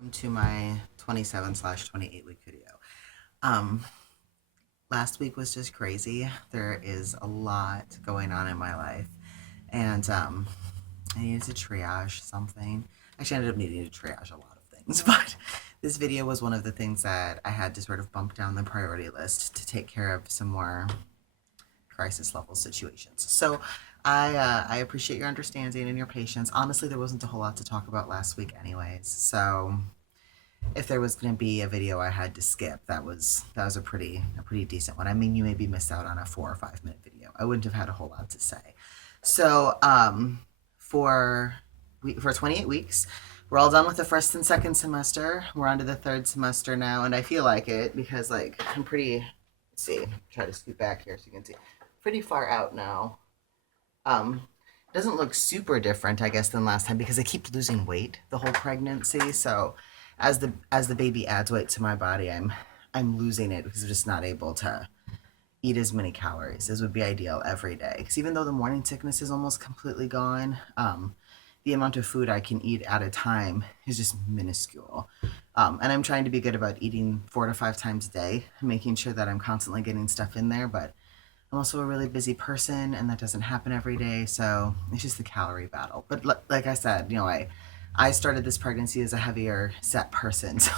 Welcome to my 27/28 week video. Um, Last week was just crazy. There is a lot going on in my life, and I needed to triage something. Actually, I ended up needing to triage a lot of things, but this video was one of the things that I had to sort of bump down the priority list to take care of some more crisis level situations. So I appreciate your understanding and your patience. Honestly, there wasn't a whole lot to talk about last week, anyways. So if there was going to be a video I had to skip, that was a pretty decent one. I mean, you maybe missed out on a 4 or 5 minute video. I wouldn't have had a whole lot to say. So for for 28 weeks, we're all done with the first and second semester. We're on to the third semester now, and I feel like it because I'm pretty. Let's see, try to scoot back here so you can see. Pretty far out now. It doesn't look super different, I guess, than last time because I keep losing weight the whole pregnancy. So as the baby adds weight to my body, I'm losing it because I'm just not able to eat as many calories as would be ideal every day. Because even though the morning sickness is almost completely gone, the amount of food I can eat at a time is just minuscule. And I'm trying to be good about eating 4 to 5 times a day, making sure that I'm constantly getting stuff in there. But I'm also a really busy person, and that doesn't happen every day. So it's just the calorie battle. But like I said, I started this pregnancy as a heavier set person, so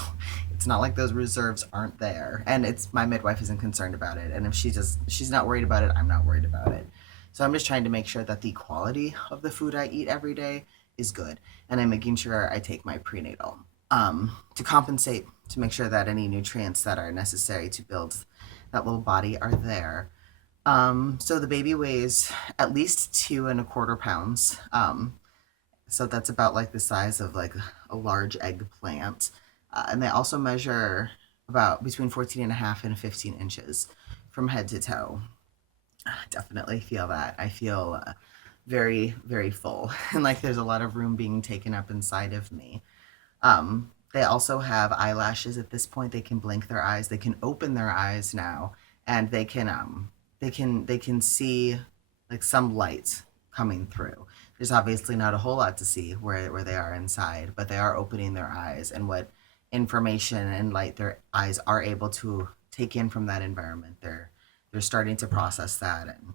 it's not like those reserves aren't there. And it's my midwife isn't concerned about it, and if she's not worried about it, I'm not worried about it. So I'm just trying to make sure that the quality of the food I eat every day is good, and I'm making sure I take my prenatal to compensate to make sure that any nutrients that are necessary to build that little body are there. So the baby weighs at least 2.25 pounds. So that's about like the size of like a large eggplant. And they also measure about between 14 and a half and 15 inches from head to toe. I definitely feel that. I feel very, very full. And like there's a lot of room being taken up inside of me. They also have eyelashes at this point. They can blink their eyes. They can open their eyes now, and they can see like some light coming through. There's obviously not a whole lot to see where they are inside, but they are opening their eyes, and what information and light their eyes are able to take in from that environment, they're starting to process that, and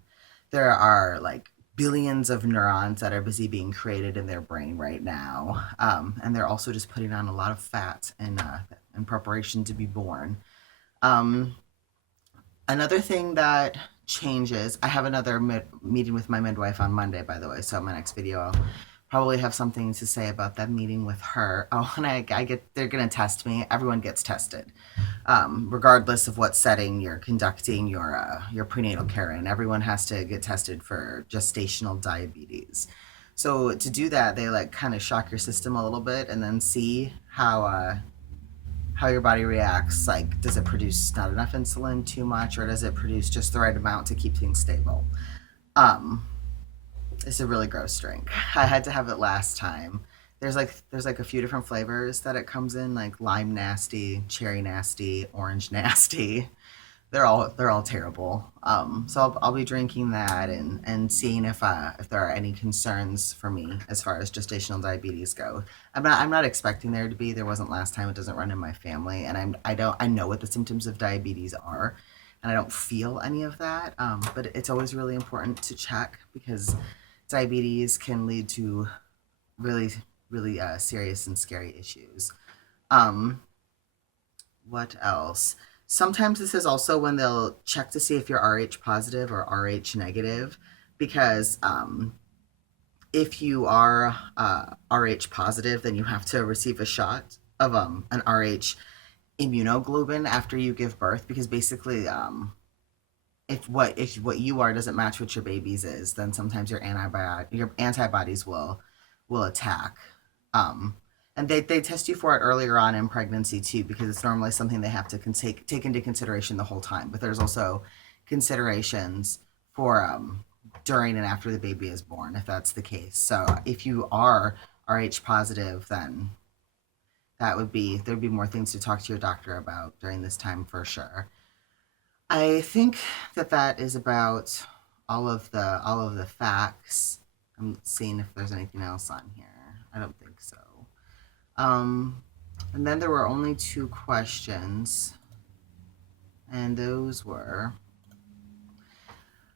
there are like billions of neurons that are busy being created in their brain right now, and they're also just putting on a lot of fat in preparation to be born. Um, Another thing that changes, I have another meeting with my midwife on Monday, by the way. So in my next video, I'll probably have something to say about that meeting with her. Oh, and they're gonna test me. Everyone gets tested, regardless of what setting you're conducting your prenatal care in. Everyone has to get tested for gestational diabetes. So to do that, they like kind of shock your system a little bit and then see how your body reacts. Like, does it produce not enough insulin, too much, or does it produce just the right amount to keep things stable? Um, it's a really gross drink. I had to have it last time. There's like a few different flavors that it comes in, like lime nasty, cherry nasty, orange nasty. They're all terrible. So I'll be drinking that and seeing if there are any concerns for me as far as gestational diabetes go. I'm not expecting there to be. There wasn't last time. It doesn't run in my family, and I know what the symptoms of diabetes are, and I don't feel any of that. But it's always really important to check because diabetes can lead to really serious and scary issues. Um, what else? Sometimes this is also when they'll check to see if you're RH positive or RH negative, because if you are RH positive, then you have to receive a shot of an RH immunoglobulin after you give birth, because basically, if what you are doesn't match what your baby's is, then sometimes your antibodies will attack. Um, and they test you for it earlier on in pregnancy too, because it's normally something they have to take into consideration the whole time. But there's also considerations for during and after the baby is born, if that's the case. So if you are RH positive, then there'd be more things to talk to your doctor about during this time for sure. I think that is about all of the facts. I'm seeing if there's anything else on here. I don't think so. Um, And then there were only two questions, and those were,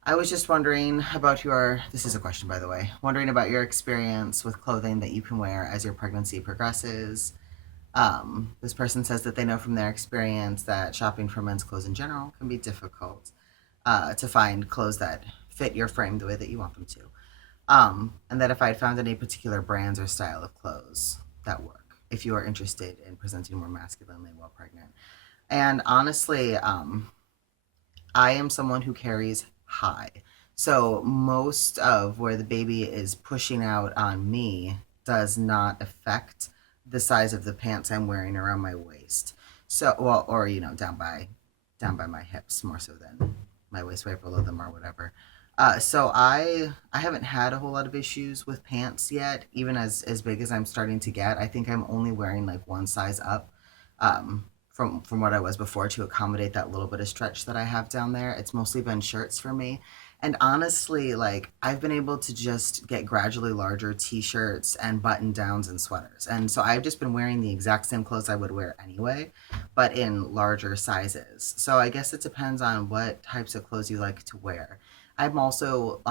I was just wondering about your, this is a question by the way, wondering about your experience with clothing that you can wear as your pregnancy progresses. This person says that they know from their experience that shopping for men's clothes in general can be difficult to find clothes that fit your frame the way that you want them to. And that if I had found any particular brands or style of clothes that work, if you are interested in presenting more masculinely while pregnant. And honestly, I am someone who carries high. So most of where the baby is pushing out on me does not affect the size of the pants I'm wearing around my waist. So, well, or down by my hips more so than my waist right below them or whatever. So I haven't had a whole lot of issues with pants yet, even as big as I'm starting to get. I think I'm only wearing like one size up. From what I was before to accommodate that little bit of stretch that I have down there. It's mostly been shirts for me. And honestly, like I've been able to just get gradually larger t-shirts and button downs and sweaters. And so I've just been wearing the exact same clothes I would wear anyway, but in larger sizes. So I guess it depends on what types of clothes you like to wear. I'm also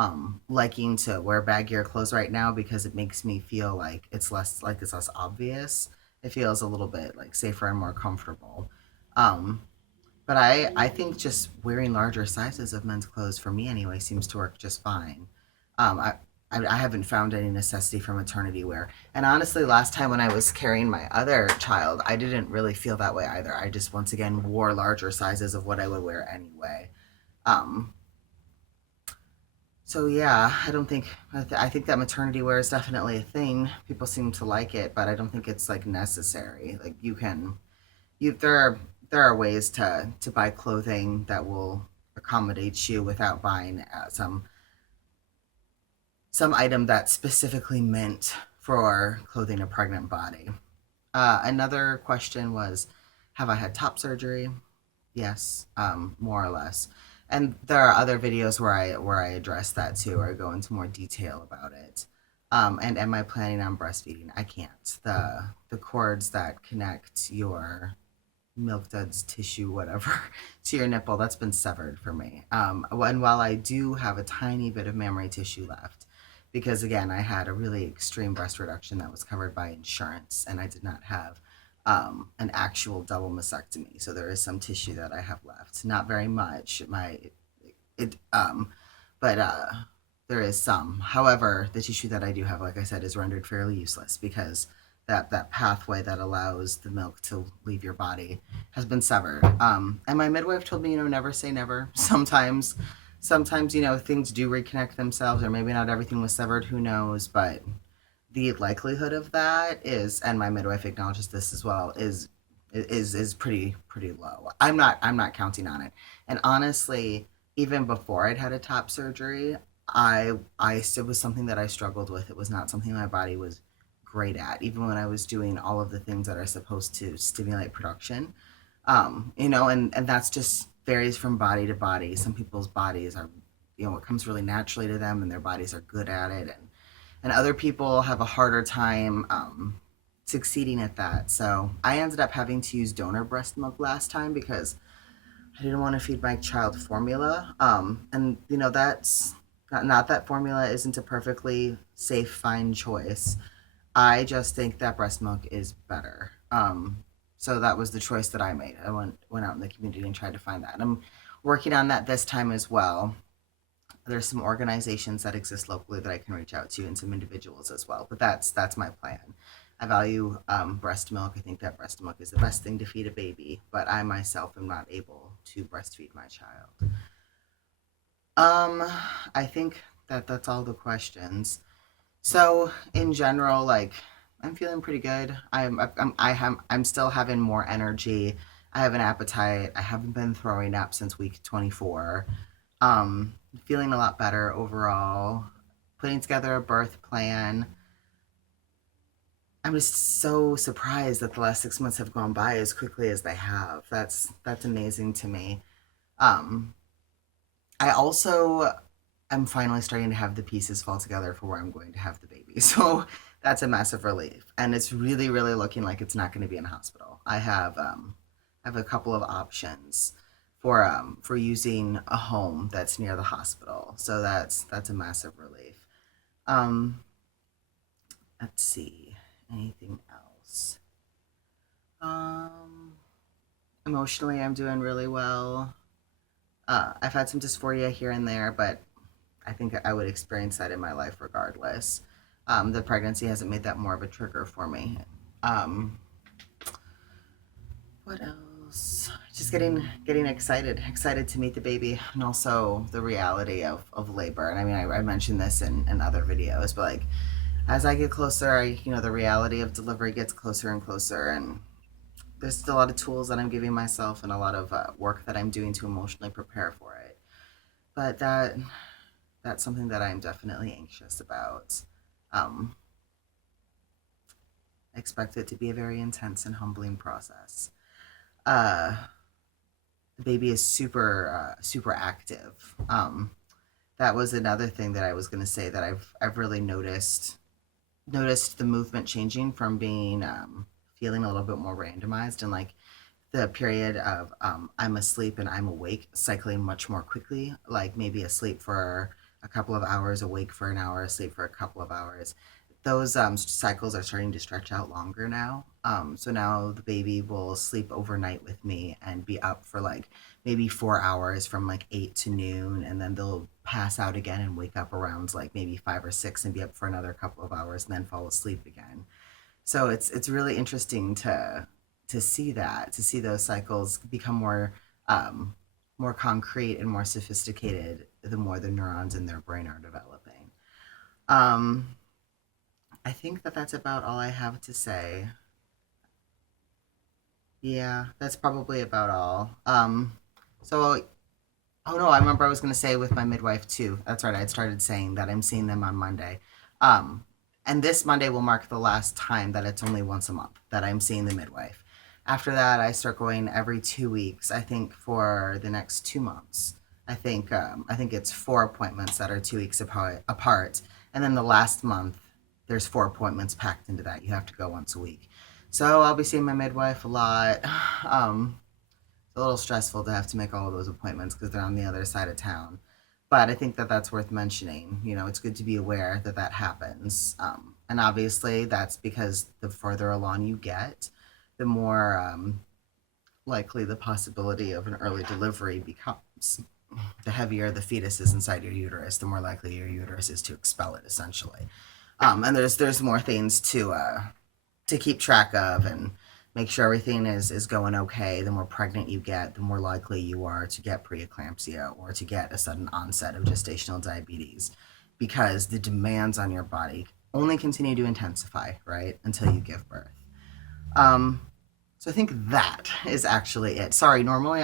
liking to wear baggier clothes right now because it makes me feel like it's less obvious. It feels a little bit like safer and more comfortable. Um, but I think just wearing larger sizes of men's clothes for me anyway seems to work just fine. Um, I, I haven't found any necessity for maternity wear. And honestly, last time when I was carrying my other child, I didn't really feel that way either. I just once again wore larger sizes of what I would wear anyway. Um, so yeah, I don't think I think that maternity wear is definitely a thing. People seem to like it, but I don't think it's like necessary. Like you there are ways to buy clothing that will accommodate you without buying some item that's specifically meant for clothing a pregnant body. Another question was, have I had top surgery? Yes, more or less. And there are other videos where I address that too, or go into more detail about it. And am I planning on breastfeeding? I can't. The cords that connect your milk duds, tissue, whatever, to your nipple, that's been severed for me. And while I do have a tiny bit of mammary tissue left, because again, I had a really extreme breast reduction that was covered by insurance, and I did not have an actual double mastectomy. So there is some tissue that I have left. Not very much. It but there is some. However, the tissue that I do have, like I said, is rendered fairly useless because that pathway that allows the milk to leave your body has been severed. And my midwife told me, never say never. Sometimes, things do reconnect themselves, or maybe not everything was severed. Who knows? But the likelihood of that is, and my midwife acknowledges this as well, is pretty low. I'm not counting on it. And honestly, even before I'd had a top surgery, I it was something that I struggled with. It was not something my body was great at, even when I was doing all of the things that are supposed to stimulate production. And that's just varies from body to body. Some people's bodies are, it comes really naturally to them, and their bodies are good at it, and other people have a harder time succeeding at that. So I ended up having to use donor breast milk last time because I didn't want to feed my child formula. And that's not that formula isn't a perfectly safe, fine choice. I just think that breast milk is better. So that was the choice that I made. I went out in the community and tried to find that. And I'm working on that this time as well. There's some organizations that exist locally that I can reach out to, and some individuals as well. But that's my plan. I value breast milk. I think that breast milk is the best thing to feed a baby, but I myself am not able to breastfeed my child. Um, I think that that's all the questions. So in general, like I'm feeling pretty good. I'm still having more energy. I have an appetite. I haven't been throwing up since week 24. Feeling a lot better overall. Putting together a birth plan. I'm just so surprised that the last 6 months have gone by as quickly as they have. That's amazing to me. Um, I also am finally starting to have the pieces fall together for where I'm going to have the baby. So That's a massive relief, and it's really, really looking like it's not going to be in a hospital. I have a couple of options for using a home that's near the hospital, so that's a massive relief. Um, let's see, anything else? Um, Emotionally, I'm doing really well. I've had some dysphoria here and there, but I think I would experience that in my life regardless. The pregnancy hasn't made that more of a trigger for me. Um, what else? Just getting excited to meet the baby, and also the reality of labor. And I mean, I mentioned this in other videos, but like as I get closer, the reality of delivery gets closer and closer, and there's still a lot of tools that I'm giving myself and a lot of work that I'm doing to emotionally prepare for it. But that's something that I'm definitely anxious about. Um, I expect it to be a very intense and humbling process. Uh, the baby is super active. That was another thing that I was going to say that I've really noticed the movement changing from being feeling a little bit more randomized, and like the period of I'm asleep and I'm awake cycling much more quickly, like maybe asleep for a couple of hours, awake for an hour, asleep for a couple of hours. Those cycles are starting to stretch out longer now. So now the baby will sleep overnight with me and be up for like maybe 4 hours from like 8 to noon, and then they'll pass out again and wake up around like maybe 5 or 6 and be up for another couple of hours and then fall asleep again. So it's really interesting to see that, to see those cycles become um, more concrete and more sophisticated the more the neurons in their brain are developing. Um, I think that that's about all I have to say. Yeah, that's probably about all. So oh no, I remember I was going to say with my midwife too. That's right. I'd started saying that I'm seeing them on Monday. Um, and this Monday will mark the last time that it's only once a month that I'm seeing the midwife. After that, I start going every 2 weeks. I think for the next 2 months. I think it's 4 appointments that are 2 weeks apart, and then the last month there's 4 appointments packed into that. You have to go once a week. So I'll be seeing my midwife a lot. Um, it's a little stressful to have to make all of those appointments because they're on the other side of town. But I think that that's worth mentioning. It's good to be aware that that happens. And obviously, that's because the further along you get, the more likely the possibility of an early delivery becomes. The heavier the fetus is inside your uterus, the more likely your uterus is to expel it, essentially. And there's more things to keep track of and make sure everything is going okay. The more pregnant you get, the more likely you are to get preeclampsia or to get a sudden onset of gestational diabetes, because the demands on your body only continue to intensify, right, until you give birth. Um, so I think that is actually it. Sorry, normally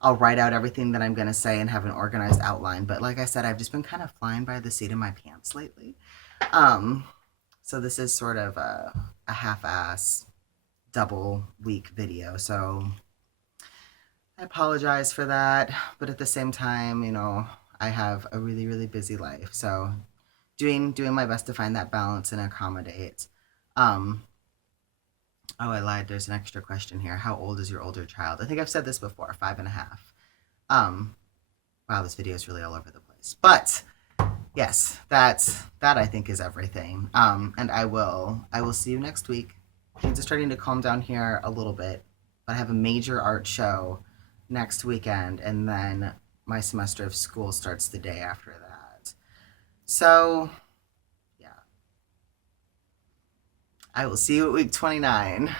I'll write out everything that I'm going to say and have an organized outline, but like I said, I've just been kind of flying by the seat of my pants lately. Um, so this is sort of a half-ass double week video. So I apologize for that, but at the same time, I have a really, really busy life. So doing my best to find that balance and accommodate. Um, oh, I lied. There's an extra question here. How old is your older child? I think I've said this before, 5.5. Um, wow, this video is really all over the place. But yes, that I think is everything. And I will see you next week. Things are starting to calm down here a little bit, but I have a major art show next weekend, and then my semester of school starts the day after that. So, yeah, I will see you at week 29.